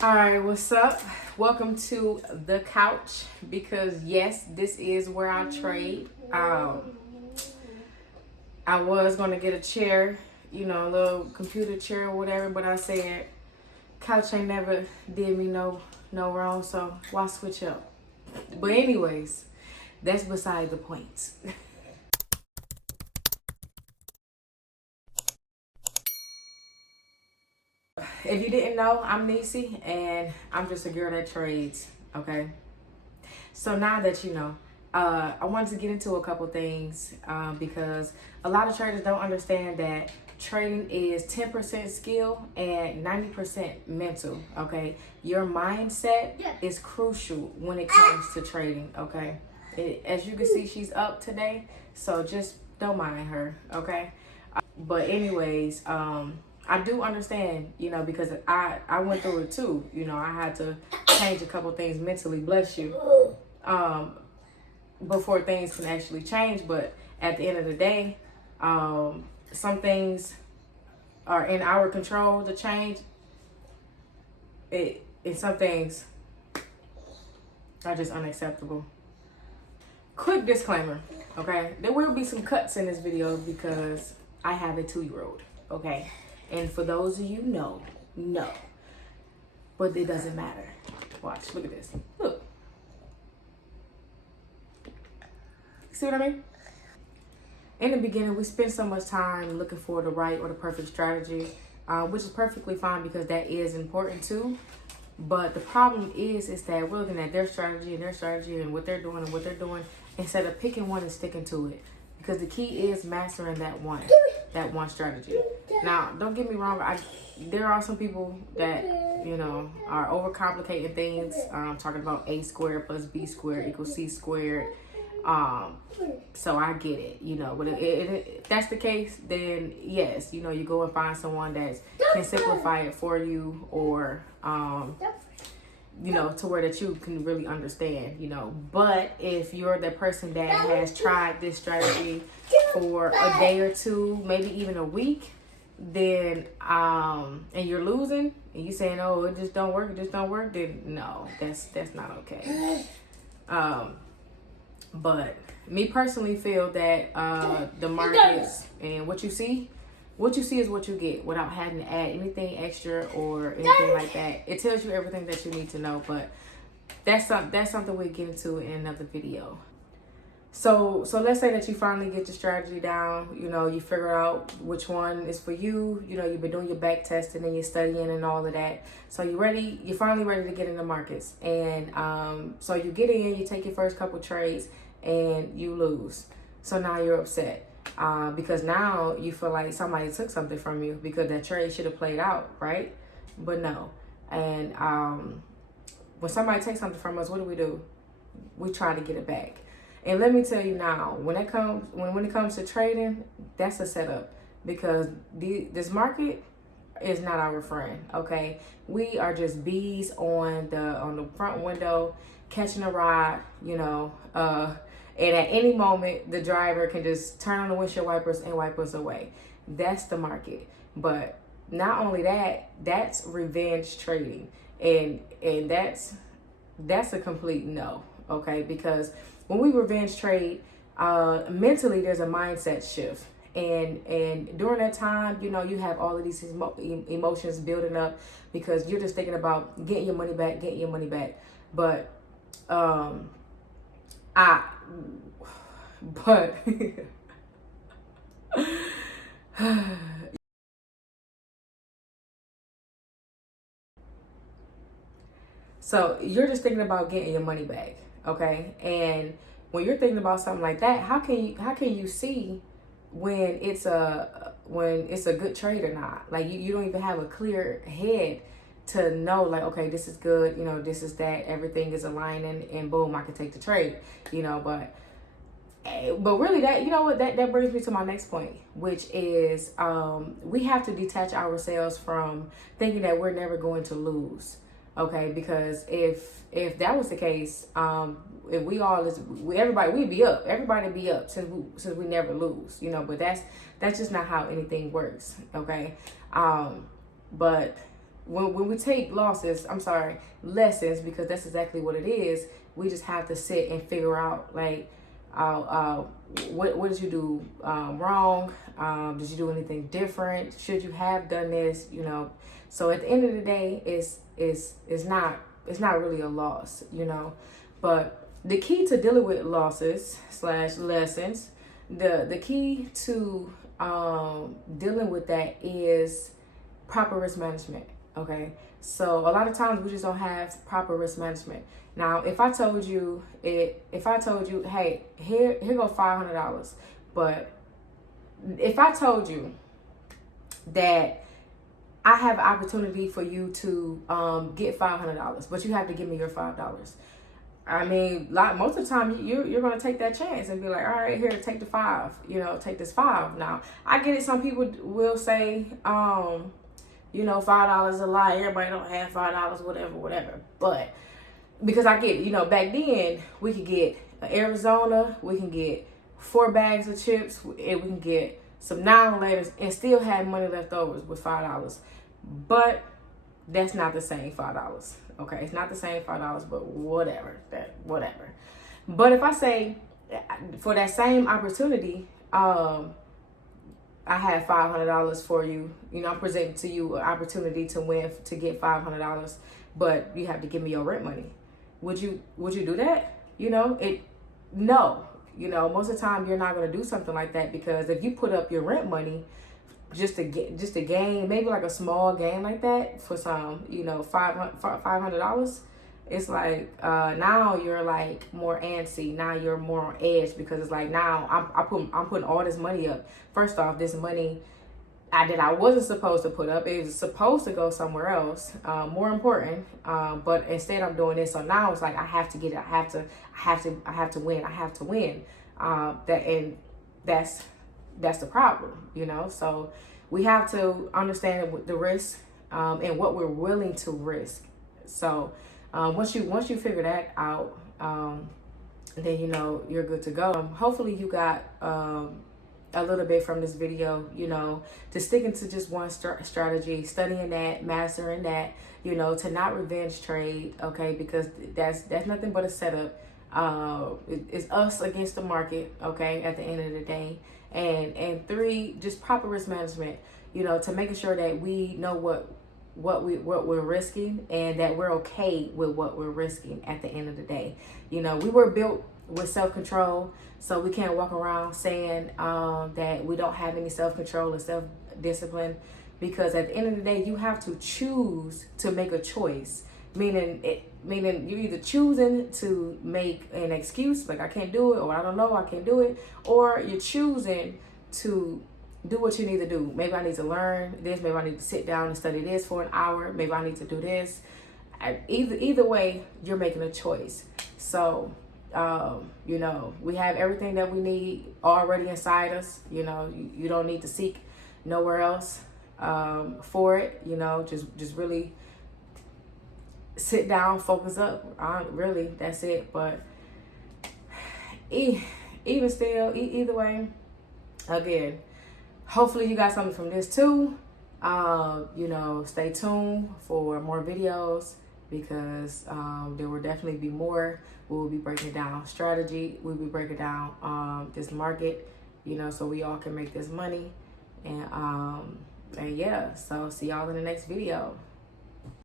All right, what's up? Welcome to the couch, because yes, this is where I trade. I was gonna get a chair, a little computer chair or whatever, but I said couch ain't never did me no wrong, so why switch up? But anyways, that's beside the point. If you didn't know, I'm Nisi, and I'm just a girl that trades, okay? So now that you know, I wanted to get into a couple things because a lot of traders don't understand that trading is 10% skill and 90% mental, okay? Your mindset is crucial when it comes to trading, okay? As you can see, she's up today, so just don't mind her, okay? But anyways, I do understand, because I went through it too. I had to change a couple things mentally, bless you, before things can actually change. But at the end of the day, some things are in our control to change. And some things are just unacceptable. Quick disclaimer, okay? There will be some cuts in this video because I have a 2-year-old, okay? And for those of you know, but it doesn't matter. Watch, look at this. Look. See what I mean? In the beginning, we spend so much time looking for the right or the perfect strategy, which is perfectly fine because that is important too. But the problem is that we're looking at their strategy and what they're doing instead of picking one and sticking to it. Because the key is mastering that one strategy. Now, don't get me wrong. There are some people that, are overcomplicating things. Talking about A squared plus B squared equals C squared. So I get it, but if that's the case, then yes, you go and find someone that can simplify it for you, or, to where that you can really understand, but if you're the person that has tried this strategy for a day or two, maybe even a week, then, and you're losing and you saying, oh, it just don't work, then no, that's not okay. But me personally feel that the markets and what you see is what you get without having to add anything extra or anything like that. It tells you everything that you need to know, but that's something we'll get into in another video. So let's say that you finally get your strategy down, you figure out which one is for you, you've been doing your back testing and you're studying and all of that. So you're finally ready to get in the markets. And so you get in, you take your first couple trades and you lose. So now you're upset because now you feel like somebody took something from you because that trade should have played out, right? But no. And when somebody takes something from us, what do? We try to get it back. And let me tell you now, when it comes to trading, that's a setup, because this market is not our friend. Okay, we are just bees on the front window catching a ride. And at any moment the driver can just turn on the windshield wipers and wipe us away. That's the market. But not only that, that's revenge trading, and that's a complete no. Okay, because when we revenge trade, mentally there's a mindset shift, and during that time, you have all of these emotions building up because you're just thinking about getting your money back. But so you're just thinking about getting your money back, okay? And when you're thinking about something like that, how can you see when it's a good trade or not? Like you don't even have a clear head to know, like, okay, this is good, this is that, everything is aligning, and boom, I can take the trade, but really that brings me to my next point, which is we have to detach ourselves from thinking that we're never going to lose. Okay, because if that was the case, if we'd be up. Everybody be up since we never lose, but that's just not how anything works. Okay, but when we take lessons, because that's exactly what it is. We just have to sit and figure out, like, what did you do wrong? Did you do anything different? Should you have done this? You know, so at the end of the day, it's not really a loss, you know. But the key to dealing with losses / lessons, the key to dealing with that is proper risk management. Okay, so a lot of times we just don't have proper risk management. Now, if I told you, hey, here go $500, but if I told you that I have an opportunity for you to get $500, but you have to give me your $5. I mean, most of the time you're gonna take that chance and be like, all right, here, take the $5. You know, take this $5. Now, I get it. Some people will say, you know, $5 is a lie. Everybody don't have $5, whatever. But because I get it, you know, back then we could get Arizona, we can get 4 bags of chips, and we can get some 9-11 and still have money left over with $5. But that's not the same $5. Okay, it's not the same $5, but whatever. But if I say for that same opportunity, I have $500 for you. You know, I'm presenting to you an opportunity to win, to get $500, but you have to give me your rent money. Would you do that? You know, no. You know, most of the time you're not going to do something like that, because if you put up your rent money just to gain, maybe like a small gain like that for some, you know, $500, it's like now you're like more antsy. Now you're more on edge, because it's like, now I'm putting all this money up. First off, this money that I wasn't supposed to put up, it was supposed to go somewhere else, more important. But instead I'm doing this. So now it's like, I have to get it. I have to win. That's the problem, you know? So we have to understand the risk, and what we're willing to risk. So once you figure that out, then, you know, you're good to go. Hopefully you got a little bit from this video, you know, to sticking to just one strategy, studying that, mastering that, you know, to not revenge trade, okay, because that's nothing but a setup. It's us against the market, okay, at the end of the day. And 3, just proper risk management, you know, to making sure that we know what we're risking, and that we're okay with what we're risking at the end of the day. You know, we were built with self-control, so we can't walk around saying that we don't have any self-control or self-discipline, because at the end of the day, you have to choose to make a choice, meaning you're either choosing to make an excuse, like I can't do it, or I don't know, I can't do it, or you're choosing to do what you need to do. Maybe I need to learn this, maybe I need to sit down and study this for an hour, maybe I need to do this. Either way, you're making a choice. So you know, we have everything that we need already inside us. You know, you don't need to seek nowhere else for it. You know, just really sit down, focus up. Really, that's it. But even still, either way, again, hopefully you got something from this too. You know, stay tuned for more videos, because there will definitely be more. We will be breaking down strategy. We'll be breaking down this market, you know, so we all can make this money. And yeah, so see y'all in the next video.